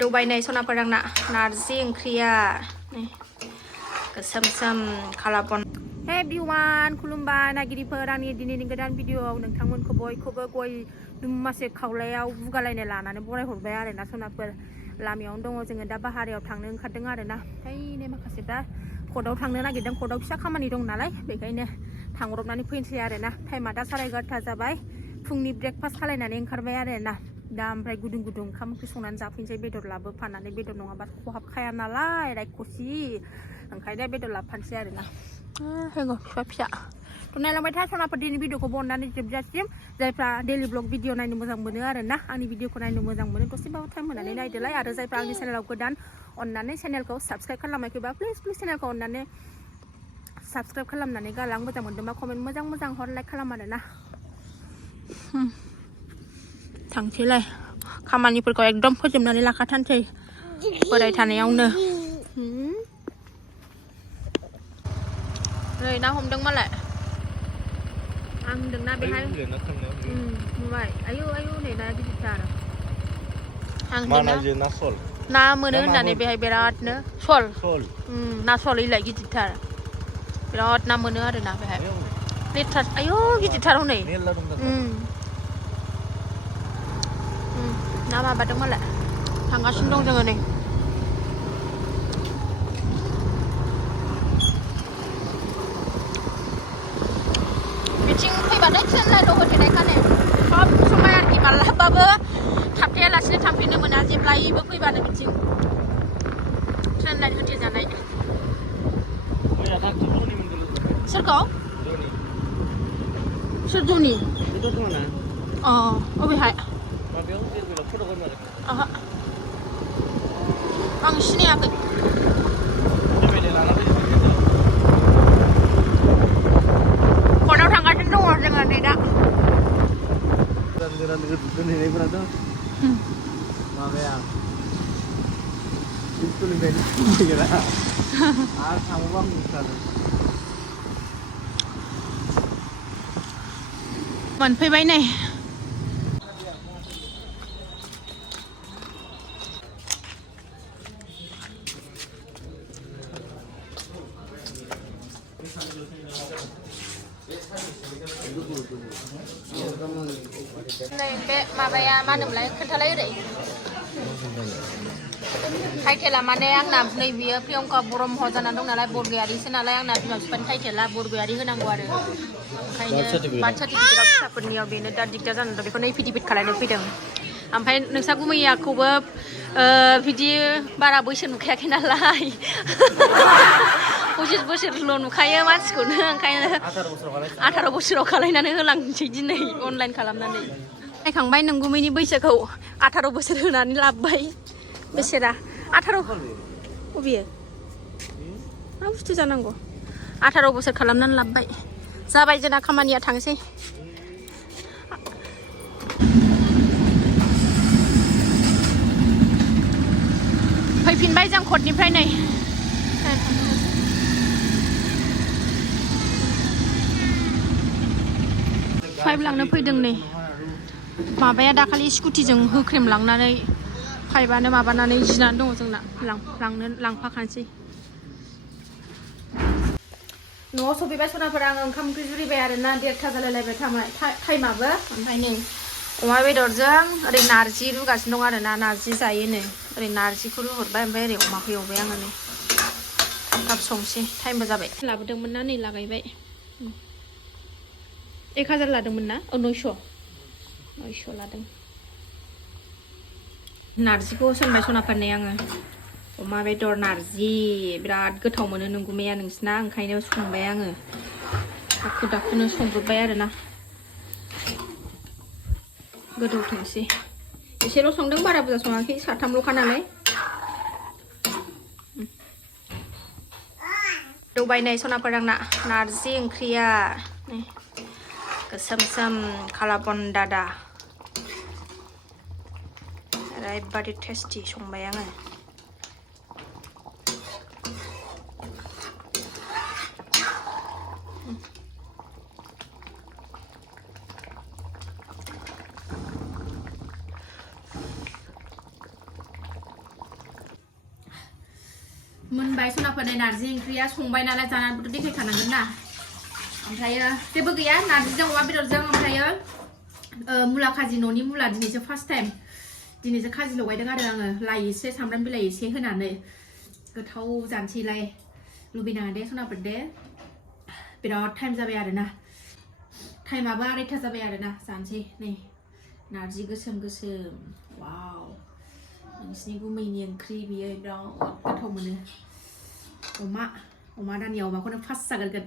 ดูใบในสนับกระดังนะนาร์ซิงเคลียนี่ก็ซ้ำๆคาราบอนเฮ้บิวานคุณลุงบานากิริเพอร์นี่ดินกระดานวิดีโอหนึ่งทั้งวันขบอยขบกวยนุ่มมาเสกเขาแล้ววุกอะไรในลานะเนี่ยพวกเราหัวใบอะไรนะสนับเปิดลามีองดงจึงเงินดับบ้าหาเดียวทางนึงคัดดึงอะไรนะเฮ้ยเนี่ยมาขัดเสร็จได้ขดเอาทางนึงนะกินดังขดเอาชักข้ามันนี่ตรงนั้นเลยเบกไอเนี่ยทางรถนั้นนี่เพื่อนเชียร์เลยนะไทยมาดัสอะไรก็ทัศน์ไปพรุ่งนี้เบรกฟาสต์อะไรนั่นเองคาร์เวอะไรนะดามไรกุดุงคำคือส่งนั้นจะฟินใจเบดดลาเบอร์พันนั้นเบดดนงอาบัตควบขยันนาไล่ไรกุชีหลังใครได้เบดดลาพันเชียร์เลยนะเฮ้ยก็ช่วยพี่อะตรงนี้เราไปถ่ายทำประเด็นวิดีโอขบวนนั้นจะจัดจิ้มใจปลาเดลิบล็อกวิดีโอในนุ่มจังเหมือนอะไรนะอันนี้วิดีโอคนในนุ่มจังเหมือนก็สิบ่าวไทยเหมือนอะไรได้เดี๋ยวไล่อะไรใจปลาในช่องเราก็ดันออนนั้นในช่องเขา subscribe ขั้นละไม่คือแบบ please ช่องเขาออนนั้นเนี่ย subscribe ขั้นละนั้นนี่ก็ล้างมาจากเหมือนเดิมมาคอมเมนต์มาจังฮอตไลค์ขั้นละมาเลยนะทั้งที่เลยคำมันนี่เป็นก็एकदम फोजोबनानै लाखाथारसै बोराय थानायावनो नै ना हमदोंमालाय आं होनदोंना बेहाय नुबाय आयु नै ना गिदिरथार आं होनदोंना ना मोनो होननानै बेहाय बिरादनो सल ना सल इलाय गिदिरथार बिराद ना मोनो आरो ना बेहाय लिटार आयु गिदिरथार हनै ना माबादों मालाय थांगासिनो दं जोङो नै बिथिं फैबाथाय ट्रेन लाइनआव होथेनायखा नै सब समाय आरोखि मालाबाबो थाबथायालासिनो थांफिननो मोना जेब्लायबो फैबानो बिथिं ट्रेन लाइन होथेजानाय सोरखौ सोर जनि अ अबेहाय आं सिनायाखै फनाव थांगासिनो दङ जोङो नै दा दोनहैनायफोराथ' माबाया स्कुलनिफ्राय फैगोना आरो थांबाबो आं नुखादों मोनफैबाय नै बे माबाया मा होनोमोनलाय खोन्थालाय ओरै टाइटेला माने आंना नै बियो प्रियंका ब्रह्म जानानै दं नालाय बरगयारिसो नालाय आंना बिमा बिफानि टाइटेला बरगयारि होनांगौ आरो ओंखायनो बार्थ सार्टिफिकेटआव फिसाफोरनियाव बेनो दा दिगदार जानानै दं बेखौनो एफिडेभिट खालामनो फैदों ओमफ्राय नोंसा गुमैयाखौबो बिदि बारा बैसो नुखायाखै नालाय 25 बोसोरल' नुखायो मानसिखौनो ओंखायनो 18 बोसोराव खालायनानै होलांसै दिनै अनलाइन खालामनानै नायखांबाय नों गुमैनि बैसोखौ 18 बोसोर होनानै लाबोबाय बेसेरा 18 अबेयो मा बुस्थु जानांगौ 18 बोसोर खालामनानै लाबोबाय जाबाय जोंना खामानिया थांसै फैफिनबाय जों कर्टनिफ्राय नै पाइप लांनो फैदों नै माबाया दाखालि स्कुटिजों होख्रेमलांनानै पाइपआनो माबानानै जिनानै दङ जोंना लांफाखानोसै न'आव सफैबाय सनाफोरा आङो ओंखाम ओंख्रि जुरिबाय आरोना 1:30 जालायलायबाय टाइमाबो ओमफ्राय नै अमा बेदरजों ओरै नारजि रुगासिनो दं आरोना नारजि जायो नै ओरै नारजिखौ रुहरबाय ओमफ्राय ओरै अमाखौ एवबाय आङो नै थाब संसै टाइमबो जाबाय लाबोदोंमोन ना नै लागायबाय 1000 लादोंमोन ना 900 लादों नारजिखौ होसनबाय सनाफोरनो आङो अमा बेदर नारजि बिराद गोथाव मोनो नोंगुमैया नोंसिना ओंखायनो संबाय आङो दाखु दाखुनो संजोबबाय आरोना गोदौथोंसै एसेल' संदों बारा बुरजा सङाखै साथामल'खा नालाय दौबायनाय सनाफोर आंना नारजि ओंख्रिया गोसोम कालाबन दादा ओरैबादि टेस्टि संबाय आङो मोनबाय सनाफोरनि नारजि ओंख्रिया संबाय नालाय जानानैबोथ' देखायखानांगोन ना ओमफ्रायो जेबो गैया नारजिजों अमा बेदरजों ओमफ्रायो मुला खाजि न'नि मुला दिनैसो फार्स्ट टाइम दिनैसो खाजि लगायदों आरो आङो लाइ एसे सामब्राम बिलाइ एसे होनानै गोथाव जानोसैलाय लुबैनाङा दे सनाफोर दे बिराद टाइम जाबाय आरोना टाइमाबो 2:30 जाबाय आरोना जानोसै नै नारजि गोसोम गोसोम वाव नोंसिनि गुमैनि ओंख्रि बियो बिराद गोथाव मोनो अमा दानिया अमाखौनो फार्स्ट जागोरगोन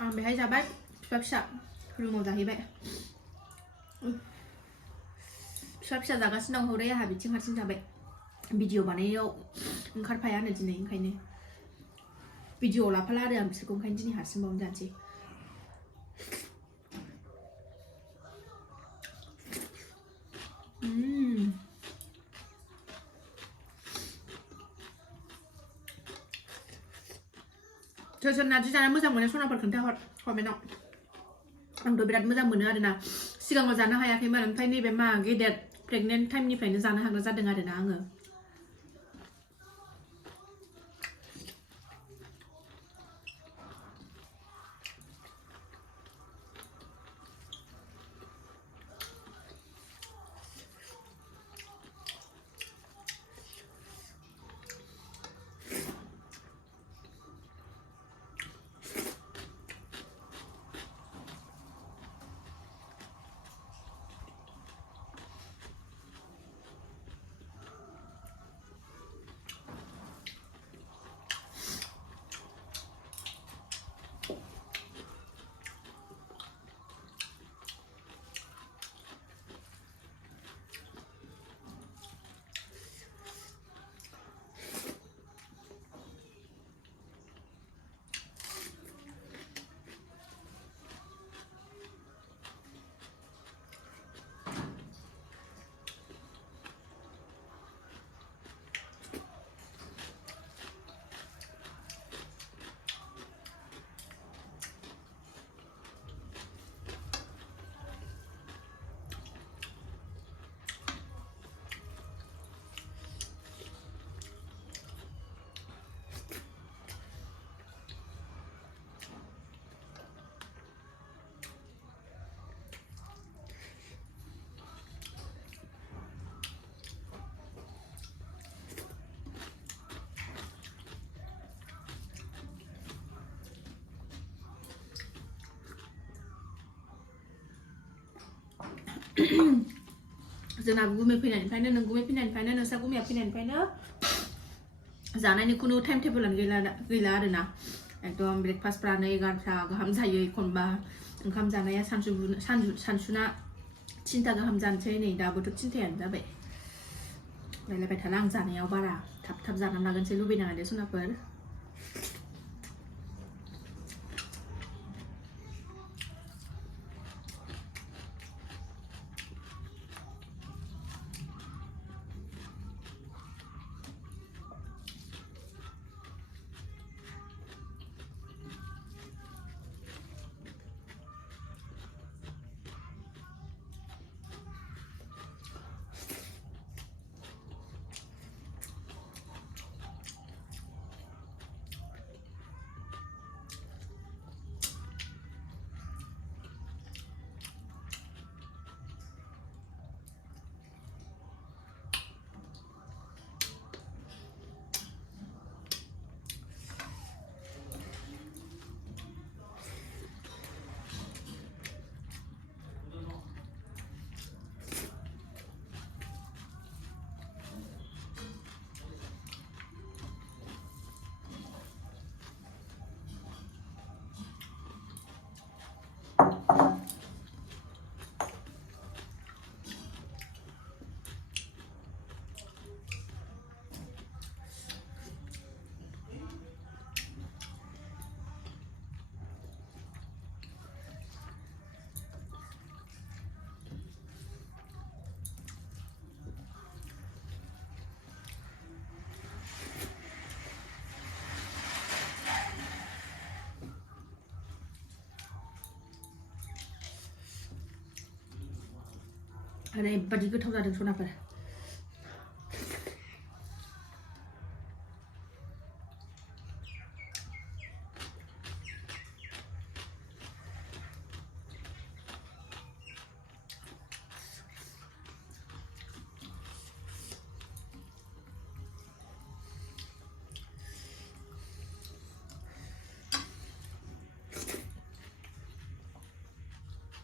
आं बेहाय जाबाय फिसा फिसा रुमाव जाहैबाय फिसा जागासिनो दं हौरै आंहा बिथिं हारसिं जाबाय भिडिअ बानायनायाव ओंखारफायानो दिनै ओंखायनो भिडिअ लाफाला आरो आं बिसोरखौ ओंखायनो दिनै हारसिंबावनो जानोसै सोर नारजि जानो मोजां मोनो सनाफोर खोन्थाहर कमेन्टआव आंथ' बिराद मोजां मोनो आरोना सिगाङाव जानो हायाखैमोन ओमफ्राय नैबे मा गेदेर प्रेगनेन्ट टाइमनिफ्रायनो जानो हाग्रा जादों आरोना आङो जोंना गुमै फैनायनिफ्रायनो नों गुमै फैनायनिफ्रायनो नोंसा गुमैया फैनायनिफ्रायनो जानायनि खुनु टाइम टेबोलानो गैला आरोना एकदम ब्रेकफास्टफ्रानो 11टा गाहाम जायो एखनबा ओंखाम जानाया सानसुना 3टा गाहाम जानोसै नै दाबोथ' 3टायानो जाबाय रायलायबाय थाला आं जानायाव बारा थाब जानानै लागोनसै लुबैनाङा दे सनाफोर ओरैबादि गोथाव जादों सनाफोर